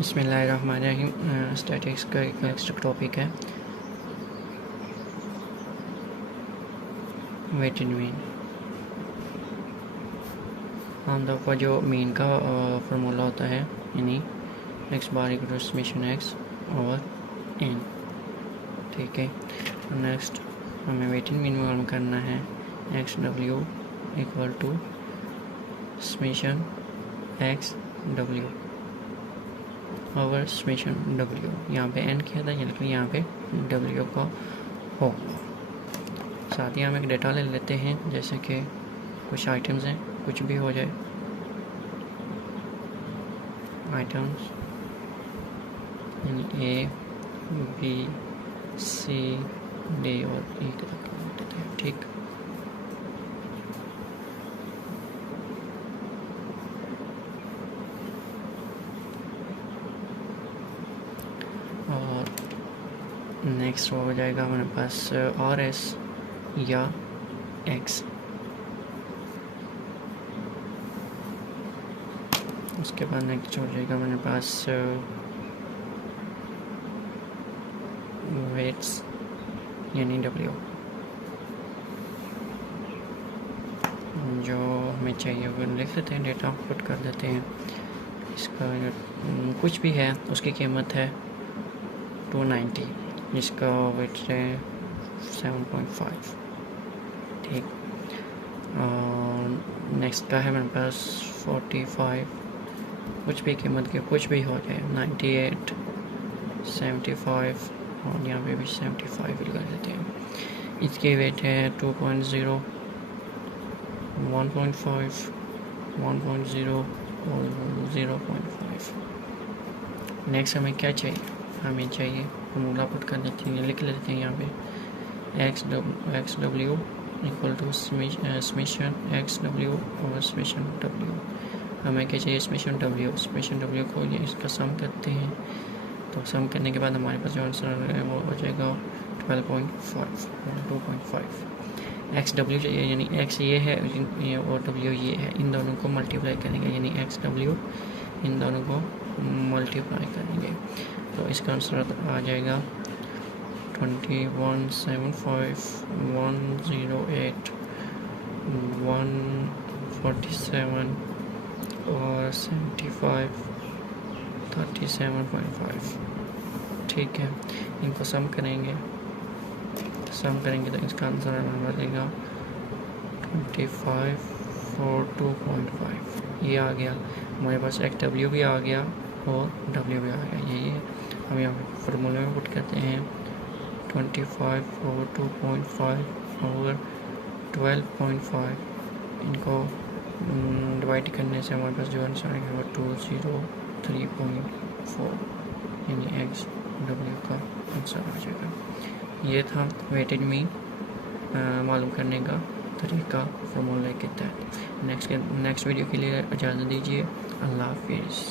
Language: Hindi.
बिस्मिल्लाहिर्रहमानिर्रहीम। स्टैटिक्स का एक नेक्स्ट टॉपिक है वेटेड मीन। आमतौर पर जो मीन का फार्मूला होता है यानी X bar equal to summation X over N. ठीक है, नेक्स्ट हमें वेटेड मीन मालूम करना है X W equal to summation X W over summation W. यहाँ पे एन किया था लेकिन यहाँ पे डब्ल्यू का हो। साथ ही हम एक डेटा ले लेते हैं, जैसे कि कुछ आइटम्स हैं, कुछ भी हो जाए। आइटम्स यानी ए बी सी डी और ई के तक लेते हैं। ठीक, और नेक्स्ट हो जाएगा हमारे पास आर एस या एक्स। उसके बाद नेक्स्ट हो जाएगा हमारे पास वेट्स यानी डब्ल्यू। जो हमें चाहिए वो लिख लेते हैं, डेटा पुट कर देते हैं। इसका कुछ भी है उसकी कीमत है 290, जिसका वेट है 7.5। ठीक, नेक्स्ट का है मेरे पास 45, कुछ भी कीमत के कुछ भी हो जाए, 98, 75 और यहाँ पे भी 75 लगा देते हैं। इसकी वेट है 2.0, 1.5, 1.0 और 0.5। नेक्स्ट हमें क्या चाहिए? हमें चाहिए फॉर्मूला पुट कर देते हैं, लिख लेते हैं यहाँ पे X W equal to summation X W और समेशन डब्ल्यू। हमें क्या चाहिए? समेशन डब्ल्यू को ये इसका सम करते हैं, तो सम करने के बाद हमारे पास जो आंसर है वो हो जाएगा 12.5 और 2.5। एक्स डब्ल्यू चाहिए यानी एक्स ये है और डब्ल्यू ये है, इन दोनों को मल्टीप्लाई करेंगे यानी एक्स डब्ल्यू इन दोनों को मल्टीप्लाई करेंगे, तो इसका आंसर आ जाएगा 2175, 108, 147 और 75, 37.5। ठीक है, इनको सम करेंगे तो इसका आंसर हमें बनेगा 25 और 2.5। ये आ गया हमारे पास, एक्स डब्ल्यू भी आ गया और डब्ल्यू भी आ गया। यही है, हम यहाँ पे फॉर्मूले में पुट करते हैं 25 और 2.5 और 12.5। इनको डिवाइड करने से हमारे पास जो आंसर आएगा वो 203.4 यानी एक्स डब्ल्यू का आंसर आ जाएगा। ये था वेटेड मीन मालूम करने का तरीका फॉर्मूले के तहत। नेक्स्ट वीडियो के लिए इजाज़त दीजिए। अल्लाह हाफिज़।